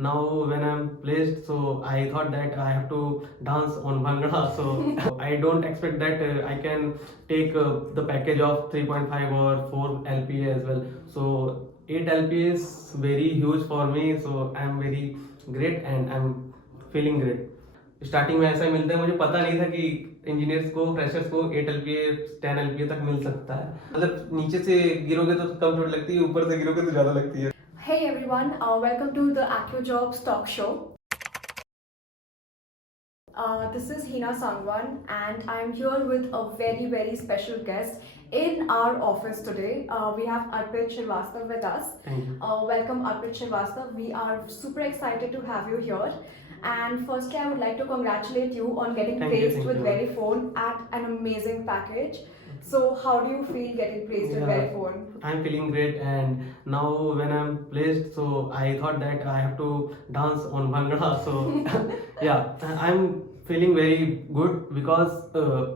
now when I'm placed, so I thought that I have to dance on Bhangra. So I don't expect that I can take the package of 3.5 or 4 LPA as well. So 8 LPA is very huge for me. So I'm very great and I'm feeling great. Starting में ऐसा ही मिलता है, मुझे पता नहीं था कि engineers को फ्रेशर्स को 8 एलपीए 10 एलपीए तक मिल सकता है। मतलब नीचे से गिरोगे तो कम चोट लगती है, ऊपर से गिरोगे तो ज्यादा लगती है। Hey everyone, welcome to the AccuJobs talk show. This is Hina Sangwan and I'm here with a very special guest in our office today. We have Arpit Srivastava with us. Thank you. Welcome Arpit Srivastava. We are super excited to have you here. And firstly, I would like to congratulate you on getting placed with Verifone at an amazing package. So how do you feel getting placed with Verifone? I'm feeling great, and now when I'm placed, so I thought that I have to dance on Bhangra. So yeah, I'm feeling very good because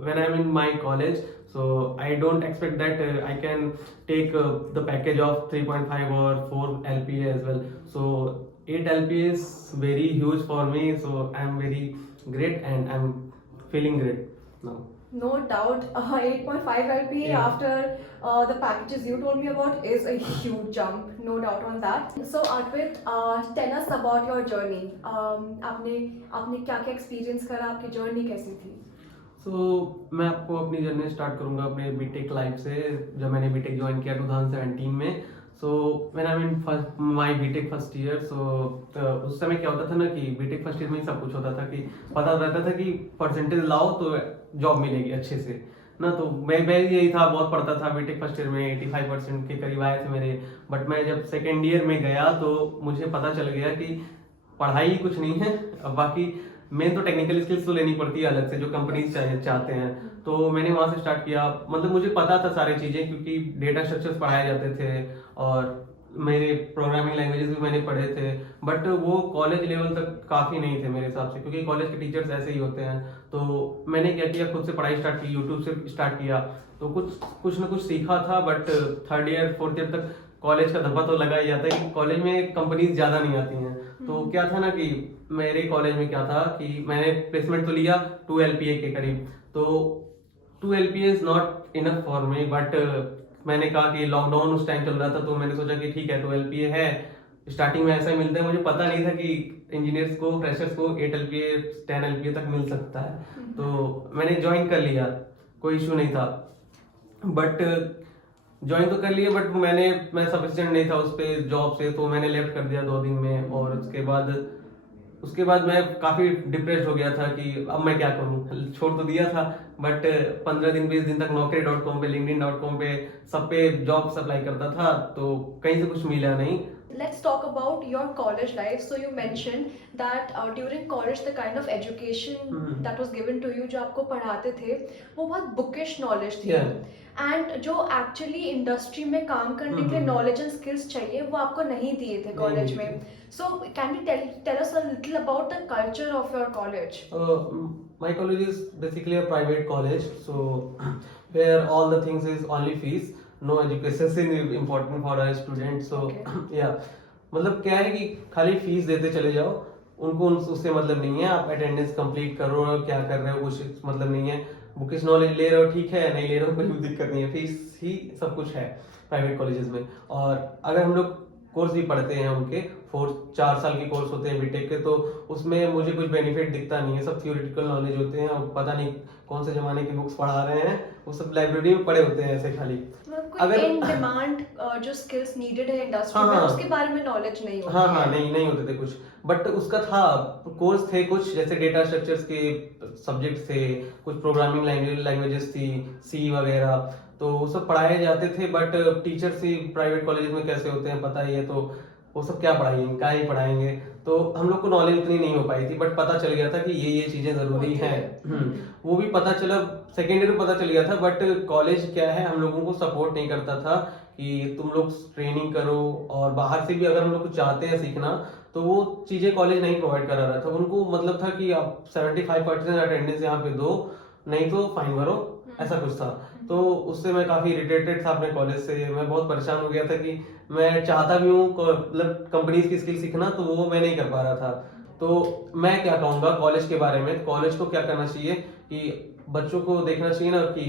when I'm in my college, so I don't expect that I can take the package of 3.5 or 4 LPA as well. So 8 LPA is very huge for me. So I'm very great and I'm feeling great now. No doubt, 8.5 LPA after the packages you told me about is a huge jump, no doubt on that. So Arpit, tell us about your journey. आपने क्या क्या experience करा, आपकी journey कैसी थी? मैं आपको अपनी जर्नी स्टार्ट करूंगा अपने बीटेक लाइफ से। जब मैंने बीटेक ज्वाइन किया 2017 में, so when I mean my BTech first year, उस समय क्या होता था ना कि बीटेक फर्स्ट ईयर में ही सब कुछ होता था कि पता रहता था कि परसेंटेज लाओ तो जॉब मिलेगी अच्छे से ना। तो मैं यही था, बहुत पढ़ता था बीटेक फर्स्ट ईयर में, 85% के करीब आए थे मेरे। बट मैं जब सेकेंड ईयर में गया तो मुझे पता चल गया कि पढ़ाई कुछ नहीं है, अब बाकी मेन तो टेक्निकल स्किल्स तो लेनी पड़ती है अलग से, जो कंपनीज चाहते हैं। तो मैंने वहां से स्टार्ट किया। मतलब मुझे पता था सारी चीजें, क्योंकि डेटा स्ट्रक्चर्स पढ़ाए जाते थे और मेरे प्रोग्रामिंग लैंग्वेजेस भी मैंने पढ़े थे। बट वो कॉलेज लेवल तक काफी नहीं थे मेरे हिसाब से, क्योंकि कॉलेज के टीचर्स ऐसे ही होते हैं। तो मैंने क्या किया, खुद से पढ़ाई स्टार्ट की, यूट्यूब से स्टार्ट किया। तो कुछ ना कुछ सीखा था। But third year fourth year तक कॉलेज का धब्बा तो लगा ही जाता है कि कॉलेज में कंपनीज ज्यादा नहीं आती हैं। तो क्या था ना कि मेरे कॉलेज में क्या था कि मैंने प्लेसमेंट तो लिया 2 LPA के करीब। तो 2 LPA is not enough for me. But मैंने कहा कि लॉकडाउन उस टाइम चल रहा था, तो मैंने सोचा कि ठीक है 2 LPA है। स्टार्टिंग में ऐसा ही मिलता है, मुझे पता नहीं था कि इंजीनियर्स को फ्रेशर्स को 8 LPA 10 LPA तक मिल सकता है। तो मैंने ज्वाइन कर लिया, कोई इशू नहीं था। बट ज्वाइन तो कर लिया, बट मैं सफिशिएंट नहीं था उस पे जॉब से, तो मैंने लेफ्ट कर दिया 2 दिन में। और उसके बाद मैं काफी डिप्रेस्ड हो गया था कि अब मैं क्या करूं। छोड़ तो दिया था, बट 15 दिन 20 दिन तक naukri.com पे, linkedin.com पे सब पे जॉब अप्लाई करता था, तो कहीं से कुछ मिला नहीं। Let's talk about your college life. So you mentioned that during college the kind of education that was given to you, जो आपको पढ़ाते थे, वो बहुत bookish knowledge थी। एंड जो एक्चुअली इंडस्ट्री में काम करने के लिए नॉलेज एंड स्किल्स चाहिए वो आपको नहीं दिए थे कॉलेज में। So can you tell us a little about the culture of your college? My college is basically a private college, so where all the things is only fees, no education is important for a student. So yeah, मतलब क्या है कि खाली fees देते चले जाओ, उनको उससे मतलब नहीं है। आप अटेंडेंस कंप्लीट करो, क्या कर रहे हो कुछ मतलब नहीं है। बुकिश नॉलेज ले रहे हो ठीक है, नहीं ले रहे हो कोई भी दिक्कत नहीं है, फीस ही सब कुछ है प्राइवेट कॉलेजेस में। और अगर हम लोग कोर्स भी पढ़ते हैं, उनके 4 साल के कोर्स होते हैं बीटेक के, तो उसमें मुझे कुछ बेनिफिट दिखता नहीं है। सब थियोरेटिकल नॉलेज होते हैं और पता नहीं कौन से जमाने की बुक्स पढ़ा रहे हैं, वो सब लाइब्रेरी में पढ़े होते हैं ऐसे खाली। अगर इन डिमांड जो स्किल्स नीडेड है इंडस्ट्री में, उसके बारे में नॉलेज नहीं होती। हाँ नहीं होते थे कुछ। बट उसका था कोर्स थे कुछ, जैसे डेटा स्ट्रक्चर्स के सब्जेक्ट थे, कुछ प्रोग्रामिंग लैंग्वेजेस थी, सी वगैरह, तो वो सब पढ़ाए जाते थे। But teachers he private college में कैसे होते हैं पता ही है, तो वो सब क्या पढ़ाएंगे, क्या ही पढ़ाएंगे। तो हम लोग को नॉलेज उतनी नहीं हो पाई थी। बट पता चल गया था कि ये चीजें जरूरी हैं। वो भी पता चला सेकेंड ईयर में पता चल गया था। बट कॉलेज क्या है, हम लोगों को सपोर्ट नहीं करता था कि तुम लोग ट्रेनिंग करो, और बाहर से भी अगर हम लोग कुछ चाहते हैं सीखना, तो वो चीजें कॉलेज नहीं प्रोवाइड करा रहा था। उनको मतलब था कि आप 75% अटेंडेंस यहाँ पे दो, नहीं तो फाइन भरो, ऐसा कुछ था। तो उससे मैं काफ़ी इरिटेटेड था अपने कॉलेज से। मैं बहुत परेशान हो गया था कि मैं चाहता भी हूँ मतलब कंपनीज की स्किल सीखना, तो वो मैं नहीं कर पा रहा था। तो मैं क्या कहूँगा कॉलेज के बारे में, कॉलेज को क्या करना चाहिए कि बच्चों को देखना चाहिए ना कि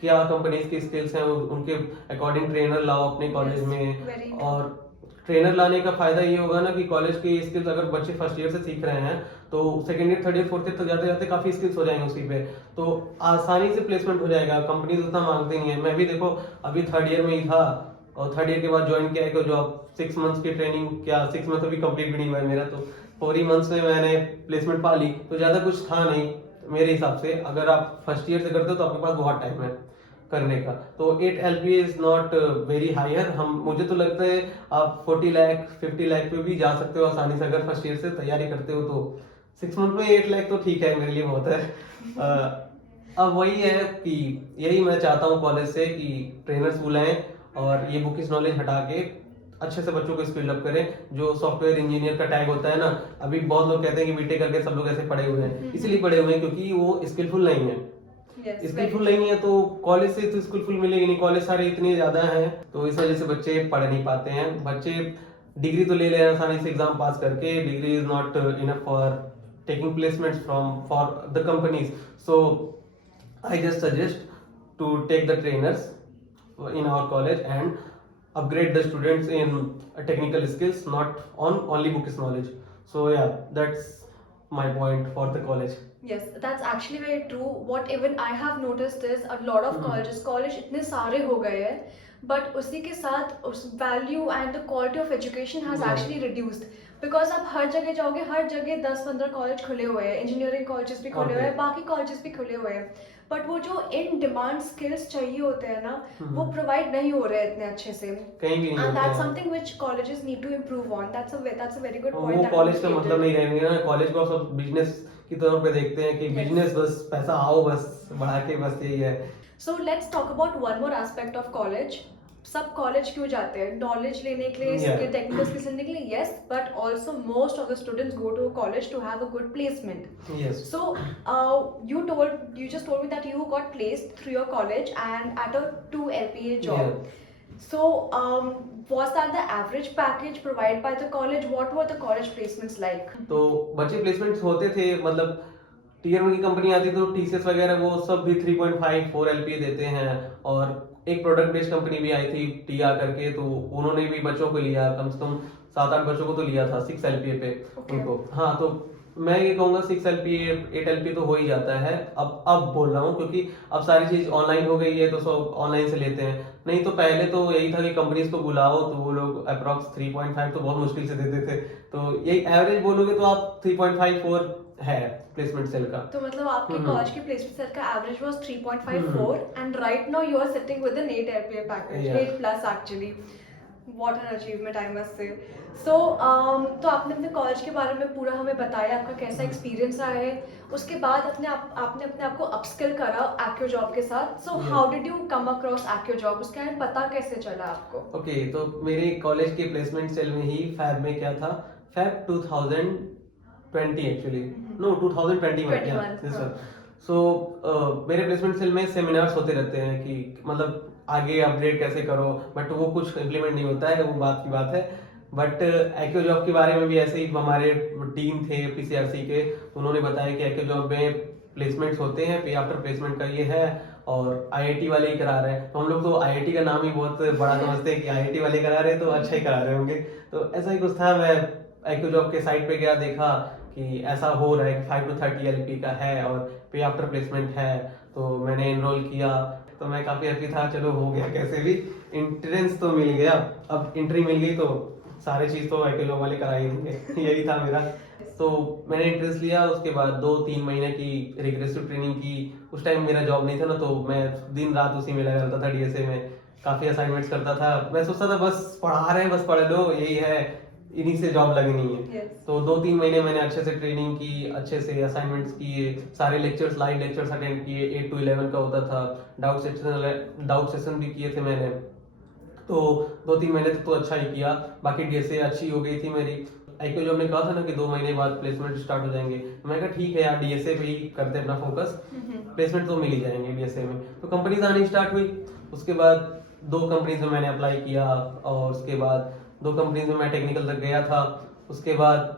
क्या कंपनीज की स्किल्स हैं, उनके अकॉर्डिंग ट्रेनर लाओ अपने कॉलेज में। वेरी और ट्रेनर लाने का फायदा ये होगा ना कि कॉलेज की स्किल्स अगर बच्चे फर्स्ट ईयर से सीख रहे हैं तो second year, third year, fourth year तक जाते जाते काफी स्किल्स हो जाएंगे उसी पे, तो आसानी से प्लेसमेंट हो जाएगा। कंपनीज उतना मांगते नहीं है। मैं भी देखो अभी थर्ड ईयर में ही था और थर्ड ईयर के बाद ज्वाइन किया है जॉब। 6 मंथ्स की ट्रेनिंग, क्या 6 मंथ अभी कंप्लीट भी नहीं हुआ है मेरा, तो 4 ही मंथ्स में मैंने प्लेसमेंट पा ली। तो ज्यादा कुछ था नहीं मेरे हिसाब से। अगर आप फर्स्ट ईयर से करते हो तो आपके पास बहुत टाइम है करने का। तो 8 LPA is not very higher. हम मुझे तो लगता है आप 40 लाख 50 लाख पे भी जा सकते हो आसानी से अगर फर्स्ट ईयर से तैयारी करते हो। तो 6 मंथ में 8 लाख तो ठीक है, मेरे लिए बहुत है। अब वही है कि यही मैं चाहता हूँ कॉलेज से कि ट्रेनर्स बुलाएं और ये बुकिश नॉलेज हटा के अच्छे से बच्चों को स्किल डेवलप करें। जो सॉफ्टवेयर इंजीनियर का टैग होता है ना, अभी बहुत लोग कहते हैं कि बीटेक करके सब लोग ऐसे पढ़े हुए हैं, इसलिए पढ़े हुए हैं क्योंकि वो स्किलफुल नहीं है। स्किलफुल नहीं है तो कॉलेज से तो स्किलफुल मिलेगी नहीं। कॉलेज सारे इतने ज्यादा हैं तो इस वजह से बच्चे पढ़ नहीं पाते हैं। बच्चे डिग्री तो ले रहे हैं आसानी से एग्जाम पास करके, degree is not enough for taking placements from for the companies. So I just suggest to take the trainers in our college and upgrade the students in technical skills, not on only bookish knowledge. So yeah, that's my point for the college. Yes, that's actually very true. What even I have noticed is a lot of colleges, college इतने सारे हो गए हैं, but उसी के साथ उस value and the quality of education has Yeah. actually reduced. Because आप हर जगह जाओगे, हर जगह 10-15 कॉलेज खुले हुए हैं, इंजीनियरिंग कॉलेजेस भी खुले हुए हैं, बाकी कॉलेजेस भी खुले हुए हैं, बट वो जो इन डिमांड स्किल्स चाहिए होते हैं ना, वो प्रोवाइड नहीं हो रहे इतने अच्छे से। कहीं भी नहीं And होते that's हैं। something which colleges need to improve on. That's a very good point. वो that कॉलेज you का stated. मतलब नहीं रहेंगे ना। कॉलेज को सब बिजनेस की तौर पे देखते हैं कि Yes. बिजनेस बस पैसा आओ बस बढ़ा के, बस यही है। So let's talk about one more aspect of college. सब कॉलेज क्यों जाते हैं? नॉलेज लेने के लिए, Yeah. टेक्निकल स्किल्स लेने के लिए, yes, but also most of the students go to college to have a good placement. Yes. So you just told me that you got placed through your college and at a 2 LPA job. Yeah. So was that the average package provided by the college? What were the college placements like? तो बच्चे placements होते थे, मतलब tier 1 की company आती तो TCS वगैरह वो सब भी 3.5 4 LPA देते हैं। और एक प्रोडक्ट बेस्ड कंपनी भी आई थी टिया करके, तो उन्होंने भी बच्चों को लिया, कम से कम 7-8 बच्चों को तो लिया था 6 LPA पे। Okay. उनको हाँ, तो मैं ये कहूँगा 6 LPA 8 LPA तो हो ही जाता है। अब बोल रहा हूँ क्योंकि अब सारी चीज ऑनलाइन हो गई है तो सब ऑनलाइन से लेते हैं। नहीं तो पहले तो यही था कि कंपनीज को बुलाओ तो वो लोग अप्रॉक्स 3.5 तो बहुत मुश्किल से देते थे। तो यही एवरेज बोलोगे तो आप 3.54 है प्लेसमेंट सेल का। तो मतलब आपके कॉलेज के प्लेसमेंट सेल का average was 3.54 and right now you are sitting with an 8 LPA package, 8 plus actually. What an achievement I must say. So तो आपने अपने कॉलेज के बारे में पूरा हमें बताया, आपका कैसा एक्सपीरियंस रहा है। उसके बाद आपने अपने आप को अपस्किल करा एक्यो जॉब के साथ। So how did you come across एक्यो job? उसके बारे में पता कैसे चला आपको? ओके, तो मेरे कॉलेज के प्लेसमेंट सेल में ही फैब में क्या था, फैब 2020 एक्चुअली, नो 2021। सो मेरे प्लेसमेंट सेल में सेमिनार्स होते रहते हैं कि मतलब आगे अपग्रेड कैसे करो, बट वो कुछ इम्प्लीमेंट नहीं होता है, वो बात की बात है। बट एक्यो जॉब के बारे में भी ऐसे ही हमारे डीन थे PCRC के, तो उन्होंने बताया कि एक्यो जॉब में प्लेसमेंट्स होते हैं, पे आफ्टर प्लेसमेंट का ये है और IIT वाले ही करा रहे हैं। तो हम लोग तो IIT का नाम ही बहुत बड़ा समझते हैं कि IIT वाले करा रहे हैं तो अच्छा ही करा रहे होंगे। तो ऐसा ही कुछ था। मैं एक्यो जॉब के साइट पे गया, देखा कि ऐसा हो रहा है कि 5 to 30 LP का है और पे आफ्टर प्लेसमेंट है, तो मैंने एनरोल किया। तो मैं काफी हैप्पी था, चलो हो गया कैसे भी, एंट्रेंस तो मिल गया। अब एंट्री मिल गई तो सारे चीज तो एक्यो जॉब वाले करा ही देंगे। यही था मेरा। तो मैंने एंट्रेंस लिया, उसके बाद 2-3 महीने की रिग्रेसिव ट्रेनिंग की। उस टाइम मेरा जॉब नहीं था ना, तो मैं दिन रात उसी में लगा रहता था। DSA में काफी असाइनमेंट्स करता था। मैं सोचता था बस पढ़ा रहे हैं, बस पढ़ लो, यही है, इन्हीं से जॉब लगनी है। Yes. तो 2-3 महीने मैंने अच्छे से ट्रेनिंग की, अच्छे से असाइनमेंट्स किए, सारे लेक्चर्स, लाइव लेक्चर्स अटेंड किए। 8 to 11 का होता था। डाउट सेशन भी किए थे मैंने। तो 2-3 महीने तक तो अच्छा ही किया। बाकी DSA अच्छी हो गई थी मेरी। आईक्यू जॉब ने कहा था ना कि 2 महीने बाद प्लेसमेंट स्टार्ट हो जाएंगे, तो मैं कहा ठीक है यार डीएसए पे ही करते हैं अपना फोकस, प्लेसमेंट तो मिल ही जाएंगे डीएसए में। तो कंपनीज आनी स्टार्ट हुई। उसके बाद 2 कंपनीज में मैंने अप्लाई किया, और उसके बाद 2 कंपनीज में मैं टेक्निकल तक गया था। उसके बाद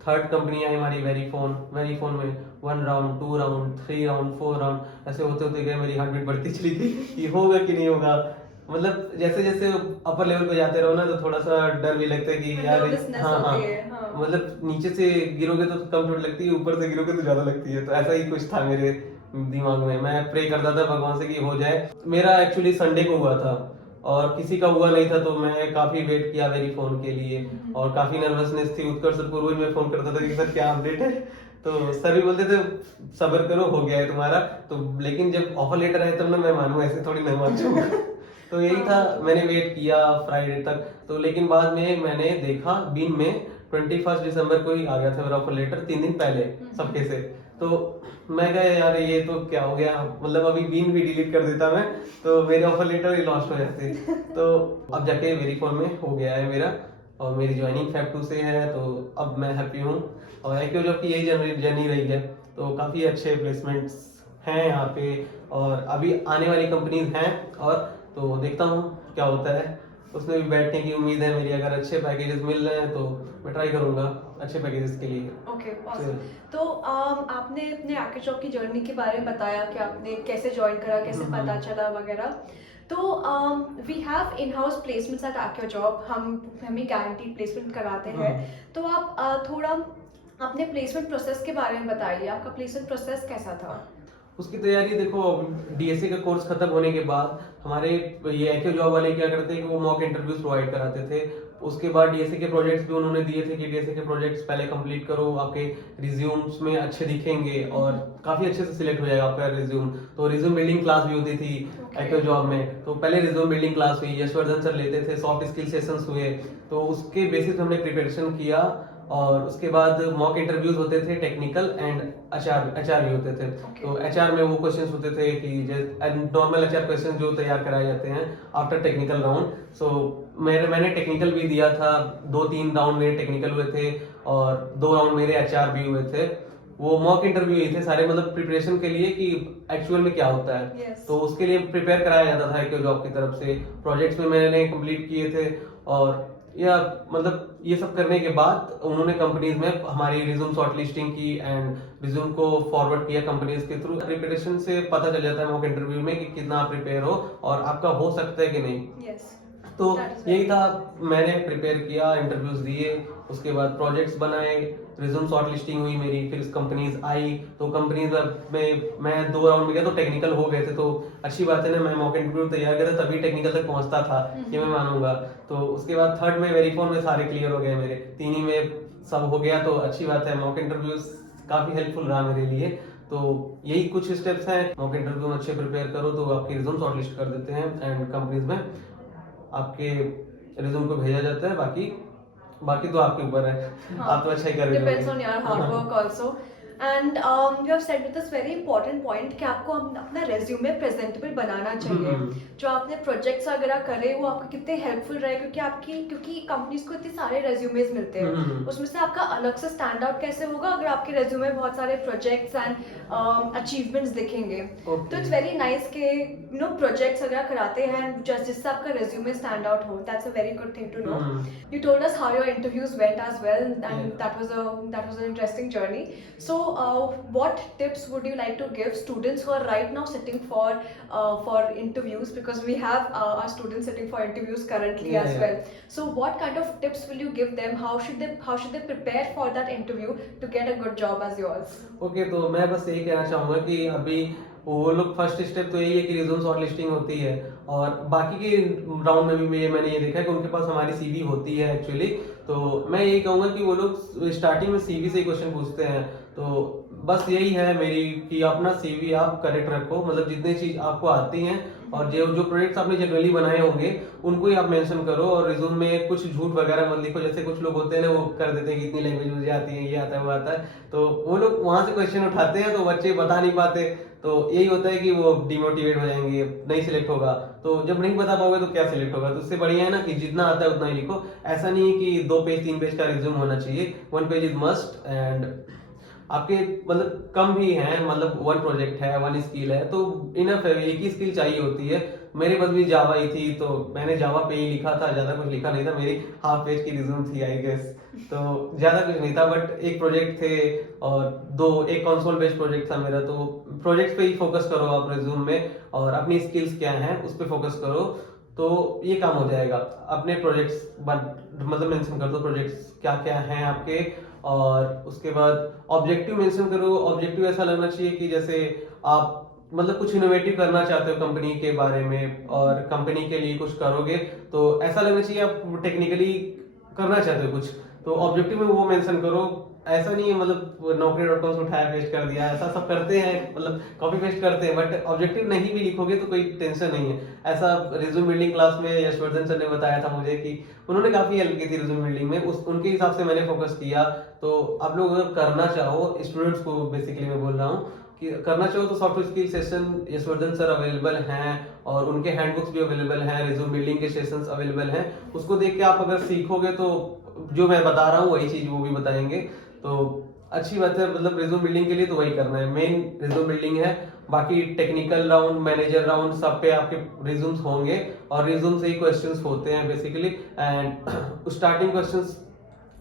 थर्ड कंपनी आई हमारी वेरीफोन में 1 राउंड, 2 राउंड, 3 राउंड, 4 राउंड, ऐसे होते होते गए, मेरी हार्ट बीट बढ़ती चली गई कि होगा कि नहीं होगा। मतलब जैसे जैसे अपर लेवल पे जाते रहो ना, तो थोड़ा सा डर भी लगता है कि यार Nervousness हाँ हाँ, होती है, हाँ। मतलब नीचे से गिरोगे तो कम चोट लगती है, ऊपर से गिरोगे तो ज्यादा लगती है। तो ऐसा ही कुछ था मेरे दिमाग में। मैं प्रे करता था भगवान से कि हो जाए। मेरा एक्चुअली संडे को हुआ था और किसी का हुआ नहीं था, तो मैं काफी वेट किया मेरी फोन के लिए, और काफी नर्वसनेस थी। उत्कर्ष सर को रोज मैं फोन करता था कि सर क्या अपडेट है, तो सर भी बोलते थे सब्र करो हो गया है तुम्हारा। तो लेकिन जब ऑफर लेटर आए तब ना मैं मानूं, ऐसे थोड़ी नहीं मान जाऊंगा। तो यही था, मैंने वेट किया फ्राइडे तक। तो लेकिन बाद में मैंने देखा बीन में 21 दिसंबर को ही आ गया था मेरा ऑफर लेटर, 3 दिन पहले सबके से। तो मैं कहा यार ये तो क्या हो गया, मतलब अभी बीन भी डिलीट कर देता मैं, तो मेरे ऑफर लेटर ही लॉस्ट हो जाते। तो अब जाके वेरीफोन में हो गया है मेरा, और मेरी ज्वाइनिंग Feb 2 से है। तो अब मैं हैप्पी हूँ, और आईक्यू जॉब की यही जर्नी रही है। तो काफ़ी अच्छे प्लेसमेंट्स हैं यहाँ पे, और अभी आने वाली कंपनीज हैं, और तो देखता हूँ क्या होता है। उसमें भी बैठने की उम्मीद है मेरी। अगर अच्छे पैकेजेस मिल रहे हैं तो मैं ट्राई करूँगा अच्छे पैकेजेस के लिए। Okay, awesome। तो आपने अपने आके जॉब की जर्नी के बारे में बताया कि आपने कैसे ज्वाइन करा, कैसे पता चला वगैरह। तो we have in house placements at आके जॉब, हमें गारंटीड प्लेसमेंट कराते हैं। तो आप थोड़ा अपने प्लेसमेंट प्रोसेस के बारे में बताइए, आपका प्लेसमेंट प्रोसेस कैसा था? उसकी तैयारी देखो, डीएसए का कोर्स खत्म होने के बाद हमारे ये आईक्यू जॉब वाले क्या करते हैं कि वो मॉक इंटरव्यूज प्रोवाइड कराते थे। उसके बाद डीएसए के प्रोजेक्ट्स भी उन्होंने दिए थे कि डीएसए के प्रोजेक्ट्स पहले कंप्लीट करो, आपके रिज्यूम्स में अच्छे दिखेंगे और काफी अच्छे से सिलेक्ट हो जाएगा आपका रिज्यूम। तो रिज्यूम बिल्डिंग क्लास भी होती थी आईक्यू जॉब में। तो पहले रिज्यूम बिल्डिंग क्लास हुई, यशवर्धन सर लेते थे, सॉफ्ट स्किल सेशंस हुए। तो उसके बेसिस पे हमने प्रिपरेशन किया, और उसके बाद मॉक इंटरव्यूज होते थे, टेक्निकल एंड एचआर भी होते थे। तो एचआर में वो क्वेश्चंस होते थे कि नॉर्मल एचआर क्वेश्चंस जो तैयार कराए जाते हैं आफ्टर टेक्निकल राउंड। सो मैंने टेक्निकल भी दिया था, 2-3 राउंड मेरे टेक्निकल हुए थे, और 2 राउंड मेरे एचआर भी हुए थे। वो मॉक इंटरव्यू ही थे सारे, मतलब प्रिपरेशन के लिए कि एक्चुअल में क्या होता है। Yes। तो उसके लिए प्रिपेयर कराया जाता था आईक्यू जॉब की तरफ से। प्रोजेक्ट्स में मैंने कंप्लीट किए थे, और या मतलब ये सब करने के बाद उन्होंने कंपनीज में हमारी रिज्यूम शॉर्टलिस्टिंग की एंड रिज्यूम को फॉरवर्ड किया कंपनीज के थ्रू। प्रिपरेशन से पता चल जाता है मॉक इंटरव्यू में कि कितना आप प्रिपेयर हो और आपका हो सकता है कि नहीं। Yes। तो That is यही right। था, मैंने प्रिपेयर किया, इंटरव्यूज दिए, उसके बाद प्रोजेक्ट्स बनाए, रिज्यूम शॉर्टलिस्टिंग हुई मेरी, फिर कंपनीज आई। तो कंपनीज में मैं 2 राउंड में गया तो टेक्निकल हो गए थे। तो अच्छी बात है ना, मैं मॉक इंटरव्यू तैयार किया था तभी टेक्निकल तक पहुंचता था, ये मैं मानूंगा। तो उसके बाद थर्ड में वेरीफोन में सारे क्लियर हो गए मेरे, 3 ही में सब हो गया, तो अच्छी बात है। मॉक इंटरव्यूज काफी हेल्पफुल रहा मेरे लिए। तो यही कुछ स्टेप्स हैं, मॉक इंटरव्यू में अच्छे प्रिपेयर करो तो आपकी रिज्यूम शॉर्टलिस्ट कर देते हैं एंड कंपनीज में आपके रिज्यूम को भेजा जाता है। बाकी बाकी तो आपके ऊपर है, आप तो अच्छा ही कर रहे हो। Depends on your hard work also। And you have said with this very important point कि आपको अपना रेज्यूमे प्रेजेंटेबल बनाना चाहिए। जो आपने प्रोजेक्ट्स वगैरह करे वो आपके कितने हेल्पफुल रहे, क्योंकि कंपनीज को इतने सारे रेज्यूमेज मिलते हैं, उसमें से आपका अलग से स्टैंड आउट कैसे होगा अगर आपके रेज्यूमे बहुत सारे प्रोजेक्ट्स एंड अचीवमेंट्स दिखेंगे। तो इट्स वेरी नाइस कि प्रोजेक्ट्स वगैरह कराते हैं जिससे आपका रेज्यूमे स्टैंड आउट हो। That's a very good thing to know. You told us how your interviews went as well, and that was an interesting journey. So what tips would you like to give students who are right now sitting for interviews, because we have our students sitting for interviews currently as well. So what kind of tips will you give them? How should they prepare for that interview to get a good job as yours? Okay, तो मैं बस यही कहना चाहूंगा कि अभी वो लोग फर्स्ट स्टेप तो यही है कि रिज्यूम शॉर्टलिस्टिंग होती है, और बाकी के राउंड में भी मैंने ये देखा है कि उनके पास हमारी सीवी होती है एक्चुअली। तो मैं यही कहूंगा कि वो लोग स्टार्टिंग में सीवी से ही क्वेश्चन पूछते हैं। तो बस यही है मेरी कि अपना सीवी आप करेक्ट रखो, मतलब जितनी चीज आपको आती हैं और जो प्रोजेक्ट्स आपने जनरली बनाए होंगे उनको ही आप मेंशन करो, और रिज्यूम में कुछ झूठ वगैरह मत लिखो। जैसे कुछ लोग होते हैं ना, वो कर देते हैं कि इतनी लैंग्वेज मुझे आती है, ये आता है, वो आता है, तो वो लोग वहां से क्वेश्चन उठाते हैं तो बच्चे बता नहीं पाते। तो यही होता है कि वो डिमोटिवेट हो जाएंगे, नहीं सिलेक्ट होगा। तो जब नहीं बता पाओगे तो क्या सिलेक्ट होगा? तो उससे बढ़िया है ना कि जितना आता है उतना ही लिखो। ऐसा नहीं है कि 2 पेज 3 पेज का रिज्यूम होना चाहिए, 1 पेज इज मस्ट। एंड आपके मतलब कम भी हैं, मतलब 1 प्रोजेक्ट है, 1 स्किल है तो इनफ है, एक ही स्किल चाहिए होती है। मेरे पास भी जावा ही थी तो मैंने जावा पे ही लिखा था, ज्यादा कुछ लिखा नहीं था, मेरी हाफ पेज की रिज्यूम थी आई गेस, तो ज्यादा कुछ नहीं था। बट एक प्रोजेक्ट थे और एक कंसोल बेस्ड प्रोजेक्ट था मेरा, तो प्रोजेक्ट पे ही फोकस करो आप रिज्यूम में, और अपनी स्किल्स क्या हैं उस पर फोकस करो तो ये काम हो जाएगा। अपने प्रोजेक्ट्स मतलब मेंशन कर दो, प्रोजेक्ट्स क्या क्या हैं आपके, और उसके बाद ऑब्जेक्टिव मेंशन करो। ऑब्जेक्टिव ऐसा लगना चाहिए कि जैसे आप मतलब कुछ इनोवेटिव करना चाहते हो कंपनी के बारे में, और कंपनी के लिए कुछ करोगे तो ऐसा लगना चाहिए आप टेक्निकली करना चाहते हो कुछ, तो ऑब्जेक्टिव में वो मेंशन करो। ऐसा नहीं है मतलब naukri.com से उठाया पेस्ट कर दिया, ऐसा सब करते हैं, मतलब कॉपी पेस्ट करते हैं, बट ऑब्जेक्टिव नहीं भी लिखोगे तो कोई टेंशन नहीं है। ऐसा रिज्यूम बिल्डिंग क्लास में यशवर्धन सर ने बताया था मुझे कि उन्होंने काफी हेल्प की थी रिज्यूम बिल्डिंग में, उनके हिसाब से मैंने फोकस किया। तो आप लोग अगर करना चाहो, स्टूडेंट्स को बेसिकली मैं बोल रहा हूँ कि करना चाहो तो software skill session Yashvardhan sir available हैं, और उनके हैंडबुक्स भी अवेलेबल हैं, रिज्यूम बिल्डिंग के सेशंस अवेलेबल हैं। उसको देख के आप अगर सीखोगे तो जो मैं बता रहा हूँ वही चीज वो भी बताएंगे, तो अच्छी बात है। मतलब रिज्यूम बिल्डिंग के लिए तो वही करना है, मेन रिज्यूम बिल्डिंग है। बाकी टेक्निकल राउंड, मैनेजर राउंड, सब पे आपके रिज्यूम्स होंगे, और रिज्यूम से ही क्वेश्चंस होते हैं बेसिकली। एंड स्टार्टिंग क्वेश्चंस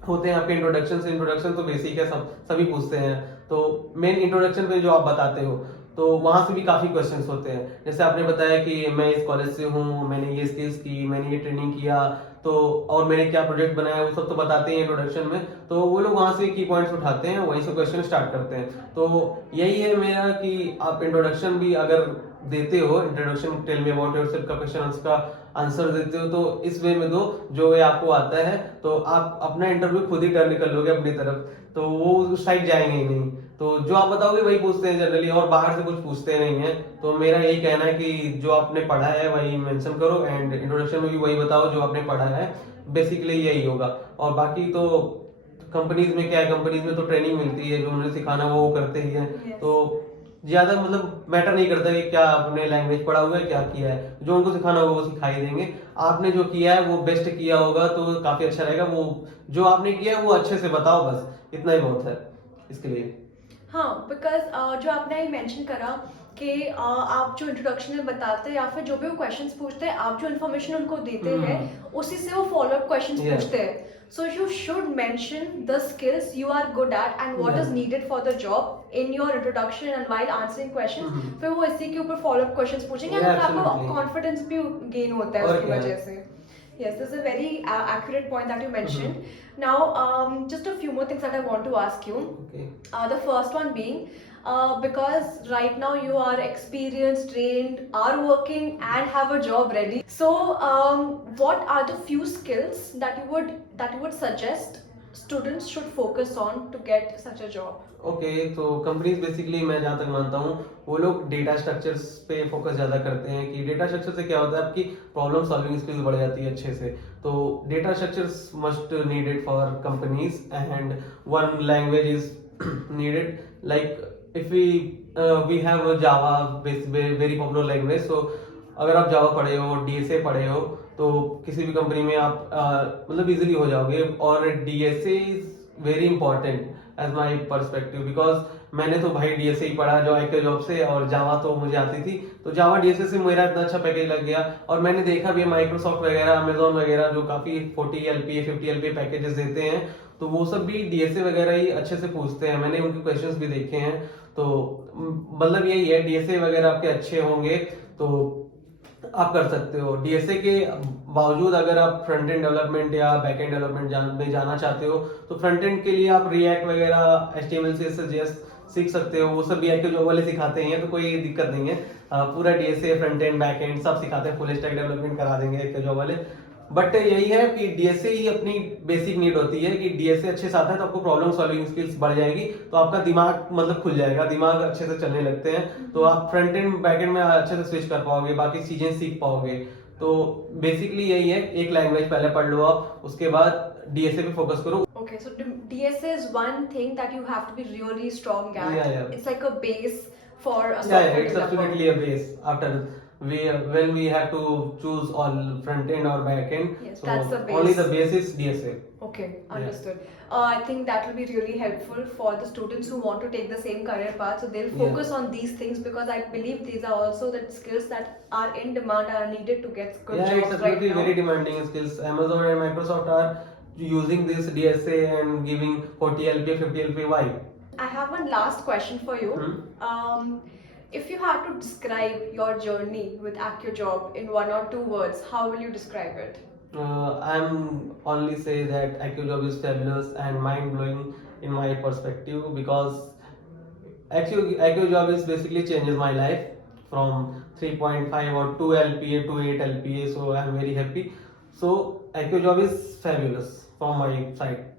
होते हैं आपके इंट्रोडक्शन तो बेसिक है, सभी पूछते हैं। तो मेन इंट्रोडक्शन पे जो आप बताते हो तो वहां से भी काफी क्वेश्चंस होते हैं। जैसे आपने बताया कि मैं इस कॉलेज से हूँ, मैंने ये स्किल्स की, मैंने ये ट्रेनिंग किया, तो और मैंने क्या प्रोजेक्ट बनाया, वो सब तो बताते हैं इंट्रोडक्शन में। तो वो लोग वहां से की पॉइंट्स उठाते हैं, वहीं से क्वेश्चन स्टार्ट करते हैं। तो यही है मेरा कि आप इंट्रोडक्शन भी अगर देते हो, introduction tell me about yourself का क्वेश्चन का आंसर देते हो तो इस वे में दो जो वे आपको आता है, तो आप अपना इंटरव्यू खुद ही टर्न कर लोगे अपनी तरफ, तो वो उस साइड जाएंगे ही नहीं। तो जो आप बताओगे वही पूछते हैं जनरली, और बाहर से कुछ पूछते नहीं है। तो मेरा यही कहना है कि जो आपने पढ़ा है वही मेंशन करो, एंड इंट्रोडक्शन में भी वही बताओ जो आपने पढ़ा है, बेसिकली यही होगा। और बाकी तो कंपनीज में क्या है, कंपनीज में तो ट्रेनिंग मिलती है, जो उन्हें सिखाना वो करते ही है। तो ज्यादा मतलब मैटर नहीं करता कि क्या आपने लैंग्वेज पढ़ा हुआ है, क्या किया है, जो उनको सिखाना होगा वो सिखाई देंगे। आपने जो किया है वो बेस्ट किया होगा तो काफी अच्छा रहेगा। वो जो आपने किया है वो अच्छे से बताओ, बस इतना ही बहुत है इसके लिए। हाँ, बिकॉज जो आपने मेंशन करा कि आप जो इंट्रोडक्शन में बताते हैं या फिर जो भी वो क्वेश्चंस पूछते हैं, आप जो इन्फॉर्मेशन उनको देते हैं उसी से वो फॉलो अप क्वेश्चंस Yeah. पूछते हैं। So you should mention the skills you are good at and what is needed for the job in your introduction and while answering questions. फिर वो इसी के ऊपर फॉलो अप क्वेश्चंस पूछेंगे, Yeah, and आपको absolutely. Confidence भी gain होता है और उसकी क्या? वजह से। Yes, this is a very accurate point that you mentioned. Now, just a few more things that I want to ask you. Okay. The first one being, because right now you are experienced, trained, are working, and have a job ready. So, what are the few skills that you would suggest students should focus on to get such a job? Okay, तो companies basically मैं जहाँ तक मानता हूँ वो लोग data structures पे focus ज्यादा करते हैं कि डेटा स्ट्रक्चर से क्या होता है, आपकी प्रॉब्लम सॉल्विंग स्किल्स बढ़ जाती है अच्छे से। तो data structures must needed for companies, and one language is needed, like if we have Java, very popular language. So अगर आप जावा पढ़े हो, डीएसए पढ़े हो, तो किसी भी कंपनी में आप मतलब इजीली हो जाओगे। और DSA is very important as my perspective, because मैंने तो भाई डीएसए ही पढ़ा जो के जॉब से, और जावा तो मुझे आती थी, तो जावा डीएसए से मेरा इतना अच्छा पैकेज लग गया। और मैंने देखा भी माइक्रोसॉफ्ट वगैरह, अमेजोन वगैरह जो काफी 40 LPA 50 LPA पैकेजेस देते हैं, तो वो सब भी डीएसए वगैरह ही अच्छे से पूछते हैं। मैंने उनके क्वेश्चंस भी देखे हैं। तो मतलब यही है, डीएसए वगैरह आपके अच्छे होंगे तो आप कर सकते हो। डीएसए के बावजूद अगर आप फ्रंट एंड डेवलपमेंट या बैक एंड डेवलपमेंट में जाना चाहते हो तो फ्रंट एंड के लिए आप रिएक्ट वगैरह, HTML CSS सीख सकते हो। वो सब भी के जॉब वाले सिखाते हैं, तो कोई दिक्कत नहीं है। पूरा DSA front end back and सब सिखाते हैं, फुल स्टैक डेवलपमेंट करा देंगे के जॉब वाले। बट यही है कि डीएसए ही अपनी बेसिक नीड होती है कि डीएसए अच्छे से आता है तो आपको प्रॉब्लम सॉल्विंग स्किल्स बढ़ जाएगी, तो आपका दिमाग मतलब खुल जाएगा, दिमाग अच्छे से चलने लगते हैं, तो आप फ्रंट एंड बैक एंड में अच्छे से स्विच कर पाओगे, बाकी चीजें सीख पाओगे। तो बेसिकली यही है, एक लैंग्वेज पहले पढ़ लो आप, उसके बाद डीएसए पे फोकस करो। Okay, so DSA is one thing that you have to be really strong at. Yeah. It's like a base for a Yeah, software it's developer. absolutely a base after we when we have to choose all front end or back end. Yes, So that's the only base. the base is DSA. Okay, understood. I think that will be really helpful for the students who want to take the same career path. So they'll focus on these things because I believe these are also the skills that are in demand and are needed to get good Yeah, it's jobs right absolutely now. very demanding skills. Amazon and Microsoft are using this DSA and giving 40 LPA, 50 LPA. Why? I have one last question for you. If you had to describe your journey with AccuJob in 1 or 2 words, how will you describe it? I'm only say that AccuJob is fabulous and mind blowing in my perspective, because AccuJob is basically changes my life from 3.5 or 2 LPA to 8 LPA. So I'm very happy. So AccuJob is fabulous from my side.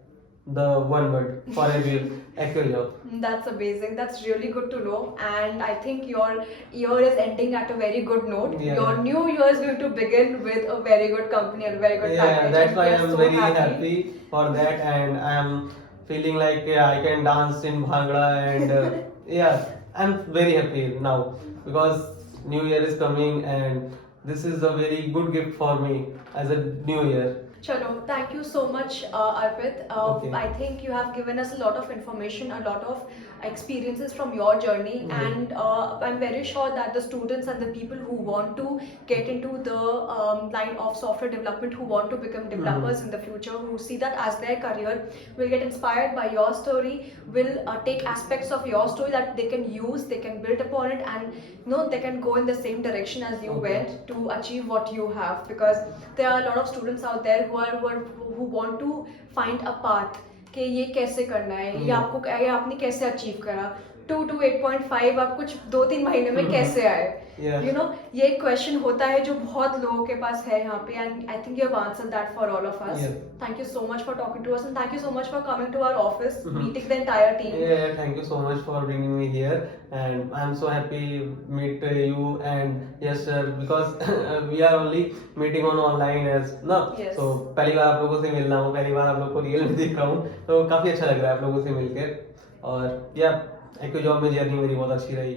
The one word for AccuJob. That's amazing. That's really good to know. And I think your year is ending at a very good note. Yeah. Your new year is going to begin with a very good company and a very good Yeah, package. that's and why we are I'm so very happy for that, and I'm feeling like I can dance in Bhangra, and yeah, I'm very happy now because New Year is coming, and this is a very good gift for me as a New Year. Chalo, thank you so much, Arpit. Okay. I think you have given us a lot of information, a lot of experiences from your journey, and I'm very sure that the students and the people who want to get into the line of software development, who want to become developers in the future, who see that as their career, will get inspired by your story, will take aspects of your story that they can use, they can build upon it, and they can go in the same direction as you went to achieve what you have. Because there are a lot of students out there who want to find a path कि ये कैसे करना है, ये आपने कैसे achieve करा, 2 to 8.5 आप कुछ 2-3 महीने में कैसे आए, ये क्वेश्चन होता है जो बहुत लोगों के पास है यहाँ पे, and I think you have answered that for all of us. Thank you so much for talking to us, and thank you so much for coming to our office, meeting the entire team. Yeah, thank you so much for bringing me here, and I'm so happy meet you, and yes sir, because we are only meeting on online as no. Yes. So पहली बार आप लोगों से मिल रहा हूँ, पहली बार आप लोगों को रियल में देख रहा हूँ, तो काफी अच्छा लग रहा है आप लोगों से मिलकर, और या AccuJob में जर्नी मेरी बहुत अच्छी रही.